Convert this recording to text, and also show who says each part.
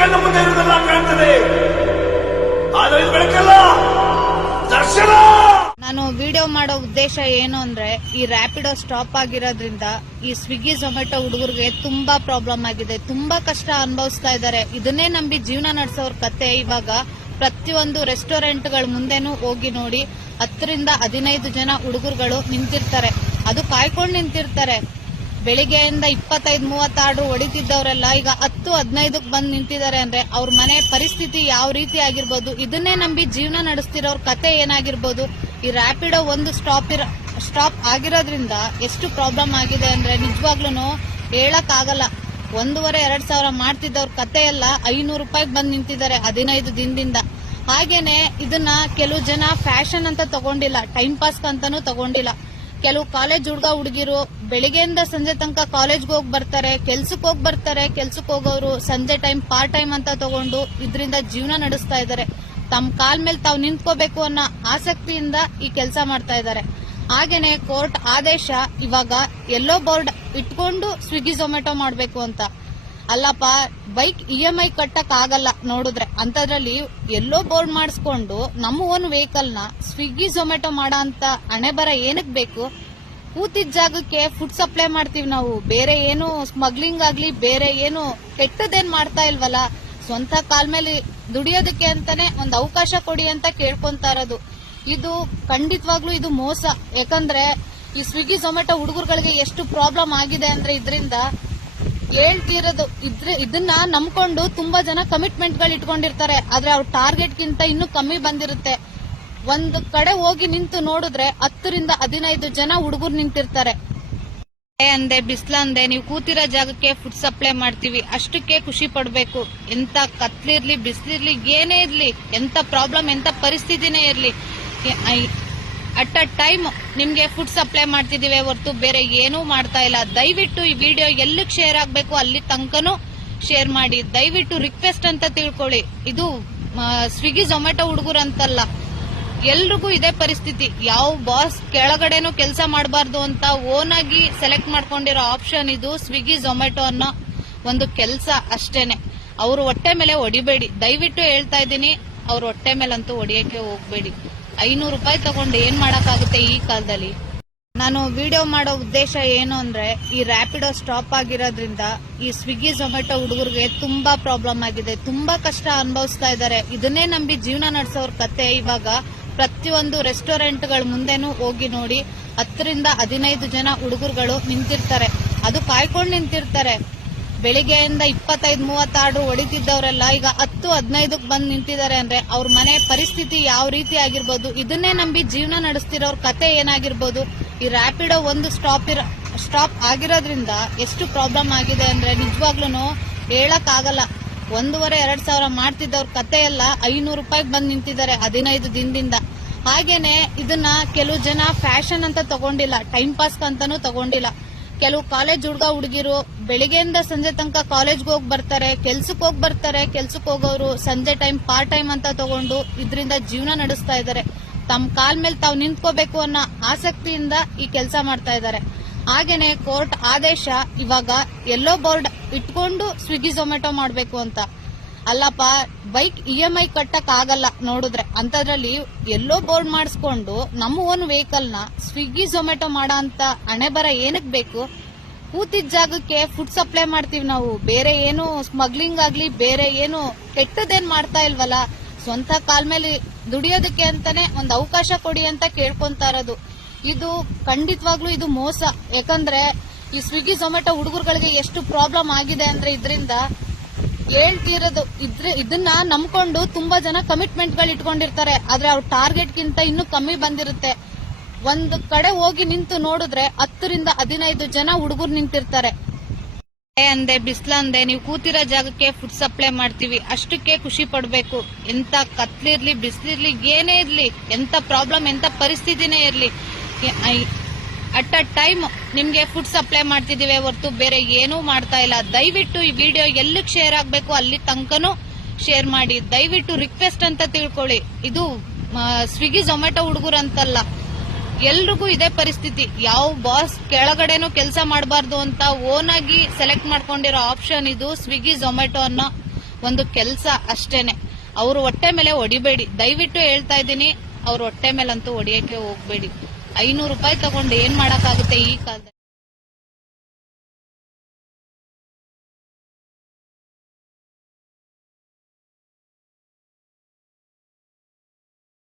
Speaker 1: ಕಣ್ಣ ಮುಂದೆ ಇರುವುದೆಲ್ಲ ಕಾಣ್ತದೆ. ಆದ್ರೆ ಇದು ಬೆಳಕಲ್ಲ. ದರ್ಶನ!
Speaker 2: ನಾನು ವಿಡಿಯೋ ಮಾಡೋ ಉದ್ದೇಶ ಏನು ಅಂದ್ರೆ, ಈ ರ್ಯಾಪಿಡೋ ಸ್ಟಾಪ್ ಆಗಿರೋದ್ರಿಂದ ಈ ಸ್ವಿಗ್ಗಿ ಝೊಮ್ಯಾಟೊ ಹುಡುಗರಿಗೆ ತುಂಬಾ ಪ್ರಾಬ್ಲಮ್ ಆಗಿದೆ. ತುಂಬಾ ಕಷ್ಟ ಅನುಭವಿಸ್ತಾ ಇದ್ದಾರೆ. ಇದನ್ನೇ ನಂಬಿ ಜೀವನ ನಡೆಸೋರ್ ಕತೆ ಇವಾಗ ಪ್ರತಿಯೊಂದು ರೆಸ್ಟೋರೆಂಟ್ಗಳ ಮುಂದೆನೂ ಹೋಗಿ ನೋಡಿ ಹತ್ತರಿಂದ ಹದಿನೈದು ಜನ ಹುಡುಗರುಗಳು ನಿಂತಿರ್ತಾರೆ. ಅದು ಕಾಯ್ಕೊಂಡು ನಿಂತಿರ್ತಾರೆ. ಬೆಳಿಗ್ಗೆಯಿಂದ ಇಪ್ಪತ್ತೈದು ಮೂವತ್ತು ಆರ್ಡ್ರು ಹೊಡಿತಿದ್ದವರೆಲ್ಲ ಈಗ ಹತ್ತು, ಹದಿನೈದಕ್ಕೆ ಬಂದು ನಿಂತಿದ್ದಾರೆ ಅಂದ್ರೆ ಅವ್ರ ಮನೆ ಪರಿಸ್ಥಿತಿ ಯಾವ ರೀತಿ ಆಗಿರ್ಬೋದು, ಇದನ್ನೇ ನಂಬಿ ಜೀವನ ನಡೆಸ್ತಿರೋರ್ ಕತೆ ಏನಾಗಿರ್ಬೋದು, ಈ ರ್ಯಾಪಿಡೋ ಒಂದು ಸ್ಟಾಪ್ ಇರ ಸ್ಟಾಪ್ ಆಗಿರೋದ್ರಿಂದ ಎಷ್ಟು ಪ್ರಾಬ್ಲಮ್ ಆಗಿದೆ ಅಂದ್ರೆ ನಿಜವಾಗ್ಲೂ ಹೇಳಕ್ ಆಗಲ್ಲ ಒಂದೂವರೆ, ಎರಡು ಸಾವಿರ ಮಾಡ್ತಿದ್ದವ್ರ ಕತೆ ಎಲ್ಲ ಐನೂರು ರೂಪಾಯಿಗೆ ಬಂದು ನಿಂತಿದ್ದಾರೆ ಹದಿನೈದು ದಿನದಿಂದ. ಹಾಗೇನೆ ಇದನ್ನ ಕೆಲವು ಜನ ಫ್ಯಾಷನ್ ಅಂತ ತಗೊಂಡಿಲ್ಲ ಟೈಮ್ ಪಾಸ್ ಅಂತಾನೂ ತಗೊಂಡಿಲ್ಲ. ಕೆಲವು ಕಾಲೇಜ್ ಹುಡುಗ ಹುಡುಗಿರು ಬೆಳಿಗ್ಗೆಯಿಂದ ಸಂಜೆ ತನಕ ಕಾಲೇಜ್ಗೆ ಹೋಗಿ ಬರ್ತಾರೆ ಕೆಲ್ಸಕ್ಕೆ ಹೋಗಿ ಬರ್ತಾರೆ ಕೆಲ್ಸಕ್ಕೆ ಹೋಗೋರು ಸಂಜೆ ಟೈಮ್ ಪಾರ್ಟ್ ಟೈಮ್ ಅಂತ ತಗೊಂಡು ಇದರಿಂದ ಜೀವನ ನಡೆಸ್ತಾ ಇದ್ದಾರೆ ತಮ್ಮ ಕಾಲ್ ಮೇಲೆ ತಾವು ನಿಂತ್ಕೋಬೇಕು ಅನ್ನೋ ಆಸಕ್ತಿಯಿಂದ ಈ ಕೆಲಸ ಮಾಡ್ತಾ ಇದ್ದಾರೆ ಹಾಗೇನೆ ಕೋರ್ಟ್ ಆದೇಶ ಇವಾಗ ಎಲ್ಲೋ ಬೋರ್ಡ್ ಇಟ್ಕೊಂಡು ಸ್ವಿಗ್ಗಿ ಝೊಮ್ಯಾಟೊ ಮಾಡಬೇಕು ಅಂತ. ಅಲ್ಲಪ್ಪ ಬೈಕ್ ಇ ಎಂ ಐ ಕಟ್ಟಕ್ ಆಗಲ್ಲ ನೋಡಿದ್ರೆ. ಅಂತದ್ರಲ್ಲಿ ಎಲ್ಲೋ ಬೋರ್ಡ್ ಮಾಡಿಸ್ಕೊಂಡು ನಮ್ಮ ಓನ್ ವೆಹಿಕಲ್ನ ಸ್ವಿಗ್ಗಿ ಝೊಮ್ಯಾಟೊ ಮಾಡೋ ಅಂತ ಹಣೆ ಬರ ಏನಕ್ ಬೇಕು? ಕೂತಿದ್ದ ಜಾಗಕ್ಕೆ ಫುಡ್ ಸಪ್ಲೈ ಮಾಡ್ತೀವಿ ನಾವು. ಬೇರೆ ಏನು ಸ್ಮಗ್ಲಿಂಗ್ ಆಗ್ಲಿ, ಬೇರೆ ಏನು ಕೆಟ್ಟದೇನ್ ಮಾಡ್ತಾ ಇಲ್ವಲ್ಲ? ಸ್ವಂತ ಕಾಲ್ ಮೇಲೆ ದುಡಿಯೋದಕ್ಕೆ ಅಂತಾನೆ ಒಂದು ಅವಕಾಶ ಕೊಡಿ ಅಂತ ಕೇಳ್ಕೊಂತಾ ಇರೋದು. ಇದು ಖಂಡಿತವಾಗ್ಲೂ ಇದು ಮೋಸ. ಯಾಕಂದ್ರೆ ಈ ಸ್ವಿಗ್ಗಿ ಝೊಮ್ಯಾಟೊ ಹುಡುಗರುಗಳಿಗೆ ಎಷ್ಟು ಪ್ರಾಬ್ಲಮ್ ಆಗಿದೆ ಅಂದ್ರೆ ಇದರಿಂದ ಹೇಳ್ತಿರೋದು ಇದ್ರ ಇದನ್ನ ನಂಬ್ಕೊಂಡು ತುಂಬಾ ಜನ ಕಮಿಟ್ಮೆಂಟ್ಗಳು ಇಟ್ಕೊಂಡಿರ್ತಾರೆ. ಆದ್ರೆ ಅವ್ರ ಟಾರ್ಗೆಟ್ ಗಿಂತ ಇನ್ನೂ ಕಮ್ಮಿ ಬಂದಿರುತ್ತೆ. ಒಂದು ಕಡೆ ಹೋಗಿ ನಿಂತು ನೋಡಿದ್ರೆ ಹತ್ತರಿಂದ ಹದಿನೈದು ಜನ ಹುಡುಗರು ನಿಂತಿರ್ತಾರೆ. ಅಂದೆ ಬಿಸ್ಲಂದೆ ನೀವು ಕೂತಿರೋ ಜಾಗಕ್ಕೆ ಫುಡ್ ಸಪ್ಲೈ ಮಾಡ್ತೀವಿ, ಅಷ್ಟಕ್ಕೆ ಖುಷಿ ಪಡಬೇಕು. ಎಂತ ಕತ್ಲಿರ್ಲಿ, ಬಿಸ್ಲಿರ್ಲಿ, ಏನೇ ಇರ್ಲಿ, ಎಂತ ಪ್ರಾಬ್ಲಮ್ ಎಂತ ಪರಿಸ್ಥಿತಿನೇ ಇರ್ಲಿ. ಅಟ್ ಅ ಟೈಮ್ ನಿಮ್ಗೆ ಫುಡ್ ಸಪ್ಲೈ ಮಾಡ್ತಿದೀವಿ ಹೊರತು ಬೇರೆ ಏನೂ ಮಾಡ್ತಾ ಇಲ್ಲ. ದಯವಿಟ್ಟು ಈ ವಿಡಿಯೋ ಎಲ್ಲಿಗೆ ಶೇರ್ ಆಗ್ಬೇಕು ಅಲ್ಲಿ ತನಕನೂ ಶೇರ್ ಮಾಡಿ. ದಯವಿಟ್ಟು ರಿಕ್ವೆಸ್ಟ್ ಅಂತ ತಿಳ್ಕೊಳ್ಳಿ. ಇದು ಸ್ವಿಗ್ಗಿ ಝೊಮ್ಯಾಟೊ ಹುಡುಗರು ಅಂತಲ್ಲ ಎಲ್ರಿಗೂ ಇದೇ ಪರಿಸ್ಥಿತಿ. ಯಾವ ಬಾಸ್ ಕೆಳಗಡೆನೂ ಕೆಲಸ ಮಾಡಬಾರ್ದು ಅಂತ ಓನ್ ಆಗಿ ಸೆಲೆಕ್ಟ್ ಮಾಡ್ಕೊಂಡಿರೋ ಆಪ್ಷನ್ ಇದು ಸ್ವಿಗ್ಗಿ ಝೊಮ್ಯಾಟೊ ಅನ್ನೋ ಒಂದು ಕೆಲಸ ಅಷ್ಟೇನೆ. ಅವ್ರ ಹೊಟ್ಟೆ ಮೇಲೆ ಹೊಡಿಬೇಡಿ. ದಯವಿಟ್ಟು ಹೇಳ್ತಾ ಇದ್ದೀನಿ, ಅವ್ರ ಹೊಟ್ಟೆ ಮೇಲಂತೂ ಹೊಡಿಯಕ್ಕೆ ಹೋಗ್ಬೇಡಿ. ಐನೂರು ರೂಪಾಯಿ ತಗೊಂಡು ಏನ್ ಮಾಡಕ್ಕಾಗುತ್ತೆ ಈ ಕಾಲದಲ್ಲಿ? ನಾನು ವಿಡಿಯೋ ಮಾಡೋ ಉದ್ದೇಶ ಏನು ಅಂದ್ರೆ, ಈ ರ್ಯಾಪಿಡೋ ಸ್ಟಾಪ್ ಆಗಿರೋದ್ರಿಂದ ಈ ಸ್ವಿಗ್ಗಿ ಝೊಮ್ಯಾಟೊ ಹುಡುಗರಿಗೆ ತುಂಬಾ ಪ್ರಾಬ್ಲಮ್ ಆಗಿದೆ. ತುಂಬಾ ಕಷ್ಟ ಅನುಭವಿಸ್ತಾ ಇದ್ದಾರೆ. ಇದನ್ನೇ ನಂಬಿ ಜೀವನ ನಡೆಸೋರ್ ಕತೆ ಇವಾಗ ಪ್ರತಿಯೊಂದು ರೆಸ್ಟೋರೆಂಟ್ಗಳ ಮುಂದೆನೂ ಹೋಗಿ ನೋಡಿ ಹತ್ತರಿಂದ ಹದಿನೈದು ಜನ ಹುಡುಗರುಗಳು ನಿಂತಿರ್ತಾರೆ. ಅದು ಕಾಯ್ಕೊಂಡು ನಿಂತಿರ್ತಾರೆ. ಬೆಳಿಗ್ಗೆಯಿಂದ ಇಪ್ಪತ್ತೈದು ಮೂವತ್ತು ಆರ್ಡರ್ ಹೊಡಿತಿದ್ದವರೆಲ್ಲ ಈಗ ಹತ್ತು, ಹದಿನೈದಕ್ಕೆ ಬಂದು ನಿಂತಿದ್ದಾರೆ ಅಂದ್ರೆ ಅವ್ರ ಮನೆ ಪರಿಸ್ಥಿತಿ ಯಾವ ರೀತಿ ಆಗಿರ್ಬೋದು, ಇದನ್ನೇ ನಂಬಿ ಜೀವನ ನಡೆಸ್ತಿರೋರ್ ಕತೆ ಏನಾಗಿರ್ಬೋದು, ಈ ರ್ಯಾಪಿಡೋ ಒಂದು ಸ್ಟಾಪ್ ಇರ ಸ್ಟಾಪ್ ಆಗಿರೋದ್ರಿಂದ ಎಷ್ಟು ಪ್ರಾಬ್ಲಮ್ ಆಗಿದೆ ಅಂದ್ರೆ ನಿಜವಾಗ್ಲೂ ಹೇಳಕ್ ಆಗಲ್ಲ ಒಂದೂವರೆ, ಎರಡು ಸಾವಿರ ಮಾಡ್ತಿದ್ದವ್ರ ಕತೆ ಎಲ್ಲ ಐನೂರು ರೂಪಾಯಿಗೆ ಬಂದು ನಿಂತಿದ್ದಾರೆ ಹದಿನೈದು ದಿನದಿಂದ. ಹಾಗೇನೆ ಇದನ್ನ ಕೆಲವು ಜನ ಫ್ಯಾಷನ್ ಅಂತ ತಗೊಂಡಿಲ್ಲ ಟೈಮ್ ಪಾಸ್ ಅಂತಾನೂ ತಗೊಂಡಿಲ್ಲ. ಕೆಲವು ಕಾಲೇಜ್ ಹುಡುಗ ಹುಡುಗಿರು ಬೆಳಿಗ್ಗೆಯಿಂದ ಸಂಜೆ ತನಕ ಕಾಲೇಜ್ಗೆ ಹೋಗಿ ಬರ್ತಾರೆ, ಕೆಲ್ಸಕ್ಕೆ ಹೋಗಿ ಬರ್ತಾರೆ, ಕೆಲ್ಸಕ್ಕೆ ಹೋಗೋರು ಸಂಜೆ ಟೈಮ್ ಪಾರ್ಟ್ ಟೈಮ್ ಅಂತ ತಗೊಂಡು ಇದರಿಂದ ಜೀವನ ನಡೆಸ್ತಾ ಇದ್ದಾರೆ ತಮ್ಮ ಕಾಲ್ ಮೇಲೆ ತಾವು ನಿಂತ್ಕೋಬೇಕು ಅನ್ನೋ ಆಸಕ್ತಿಯಿಂದ ಈ ಕೆಲಸ ಮಾಡ್ತಾ ಇದ್ದಾರೆ ಹಾಗೇನೆ ಕೋರ್ಟ್ ಆದೇಶ ಇವಾಗ ಎಲ್ಲೋ ಬೋರ್ಡ್ ಇಟ್ಕೊಂಡು ಸ್ವಿಗ್ಗಿ ಝೊಮ್ಯಾಟೊ ಮಾಡಬೇಕು ಅಂತ. ಅಲ್ಲಪ್ಪ ಬೈಕ್ ಇ ಎಂ ಐ ಕಟ್ಟಕ್ ಆಗಲ್ಲ ನೋಡಿದ್ರೆ. ಅಂತದ್ರಲ್ಲಿ ಎಲ್ಲೋ ಬೋರ್ಡ್ ಮಾಡಿಸ್ಕೊಂಡು ನಮ್ಮ ಓನ್ ವೆಹಿಕಲ್ನ ಸ್ವಿಗ್ಗಿ ಝೊಮ್ಯಾಟೊ ಮಾಡೋ ಅಂತ ಹಣೆ ಬರ ಏನಕ್ ಬೇಕು? ಕೂತಿದ್ದ ಜಾಗಕ್ಕೆ ಫುಡ್ ಸಪ್ಲೈ ಮಾಡ್ತೀವಿ ನಾವು. ಬೇರೆ ಏನು ಸ್ಮಗ್ಲಿಂಗ್ ಆಗ್ಲಿ, ಬೇರೆ ಏನು ಕೆಟ್ಟದೇನ್ ಮಾಡ್ತಾ ಇಲ್ವಲ್ಲ? ಸ್ವಂತ ಕಾಲ್ ಮೇಲೆ ದುಡಿಯೋದಕ್ಕೆ ಅಂತಾನೆ ಒಂದು ಅವಕಾಶ ಕೊಡಿ ಅಂತ ಕೇಳ್ಕೊಂತಾ ಇರೋದು. ಇದು ಖಂಡಿತವಾಗ್ಲೂ ಇದು ಮೋಸ. ಯಾಕಂದ್ರೆ ಈ ಸ್ವಿಗ್ಗಿ ಝೊಮ್ಯಾಟೊ ಹುಡುಗರುಗಳಿಗೆ ಎಷ್ಟು ಪ್ರಾಬ್ಲಮ್ ಆಗಿದೆ ಅಂದ್ರೆ ಇದರಿಂದ ಹೇಳ್ತಿರೋದು ಇದ್ರೆ ಇದನ್ನ ನಂಬ್ಕೊಂಡು ತುಂಬಾ ಜನ ಕಮಿಟ್ಮೆಂಟ್ಗಳು ಇಟ್ಕೊಂಡಿರ್ತಾರೆ. ಆದ್ರೆ ಅವ್ರ ಟಾರ್ಗೆಟ್ ಗಿಂತ ಇನ್ನೂ ಕಮ್ಮಿ ಬಂದಿರುತ್ತೆ. ಒಂದು ಕಡೆ ಹೋಗಿ ನಿಂತು ನೋಡಿದ್ರೆ ಹತ್ತರಿಂದ ಹದಿನೈದು ಜನ ಹುಡುಗರು ನಿಂತಿರ್ತಾರೆ. ಅಂದೆ ಬಿಸ್ಲಂದೆ ನೀವು ಕೂತಿರೋ ಜಾಗಕ್ಕೆ ಫುಡ್ ಸಪ್ಲೈ ಮಾಡ್ತೀವಿ. ಅಷ್ಟಕ್ಕೆ ಖುಷಿ ಪಡಬೇಕು. ಎಂತ ಕತ್ಲಿರ್ಲಿ, ಬಿಸ್ಲಿರ್ಲಿ, ಏನೇ ಇರ್ಲಿ, ಎಂತ ಪ್ರಾಬ್ಲಮ್ ಎಂತ ಪರಿಸ್ಥಿತಿನೇ ಇರ್ಲಿ. ಅಟ್ ಅ ಟೈಮ್ ನಿಮ್ಗೆ ಫುಡ್ ಸಪ್ಲೈ ಮಾಡ್ತಿದೀವಿ ಹೊರತು ಬೇರೆ ಏನೂ ಮಾಡ್ತಾ ಇಲ್ಲ. ದಯವಿಟ್ಟು ಈ ವಿಡಿಯೋ ಎಲ್ಲಿಗೆ ಶೇರ್ ಆಗ್ಬೇಕು ಅಲ್ಲಿ ತನಕನೂ ಶೇರ್ ಮಾಡಿ. ದಯವಿಟ್ಟು ರಿಕ್ವೆಸ್ಟ್ ಅಂತ ತಿಳ್ಕೊಳ್ಳಿ. ಇದು ಸ್ವಿಗ್ಗಿ ಝೊಮ್ಯಾಟೊ ಹುಡುಗರು ಅಂತಲ್ಲ. ಎಲ್ರಿಗೂ ಇದೇ ಪರಿಸ್ಥಿತಿ. ಯಾವ ಬಾಸ್ ಕೆಳಗಡೆನೂ ಕೆಲಸ ಮಾಡಬಾರ್ದು ಅಂತ ಓನ್ ಆಗಿ ಸೆಲೆಕ್ಟ್ ಮಾಡ್ಕೊಂಡಿರೋ ಆಪ್ಷನ್ ಇದು ಸ್ವಿಗ್ಗಿ ಝೊಮ್ಯಾಟೊ ಅನ್ನೋ ಒಂದು ಕೆಲಸ ಅಷ್ಟೇನೆ. ಅವ್ರ ಹೊಟ್ಟೆ ಮೇಲೆ ಹೊಡಿಬೇಡಿ. ದಯವಿಟ್ಟು ಹೇಳ್ತಾ ಇದ್ದೀನಿ, ಅವ್ರ ಹೊಟ್ಟೆ ಮೇಲಂತೂ ಹೊಡಿಯಕ್ಕೆ ಹೋಗ್ಬೇಡಿ. ಐನೂರು ರೂಪಾಯಿ ತಗೊಂಡು ಏನ್ ಮಾಡಕ್ಕಾಗುತ್ತೆ ಈ ಕಾಲದಲ್ಲಿ?